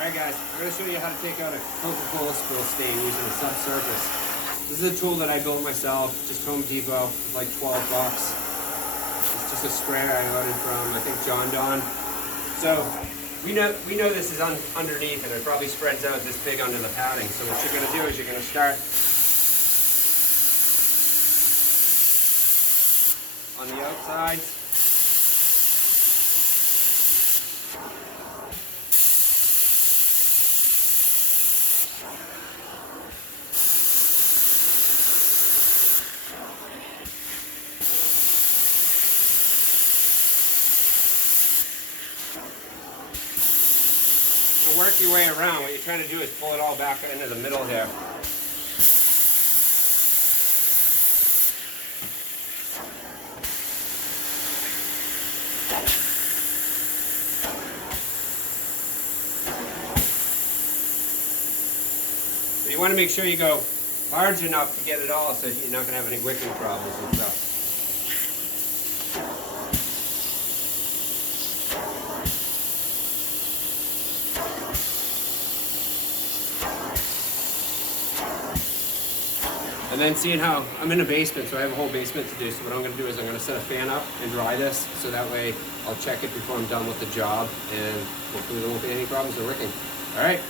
Alright guys, I'm going to show you how to take out a Coca-Cola spill stain using a subsurface. This is a tool that I built myself, just Home Depot, like 12 bucks. It's just a sprayer I got it from, I think, John Don. So, we know this is underneath and it probably spreads out this big under the padding. So what you're going to do is you're going to start on the outside. To work your way around, what you're trying to do is pull it all back into the middle here. So you want to make sure you go large enough to get it all so you're not going to have any wicking problems and stuff. And then seeing how I'm in a basement, so I have a whole basement to do. So what I'm going to do is I'm going to set a fan up and dry this, so that way I'll check it before I'm done with the job, and hopefully there won't be any problems with wicking. All right.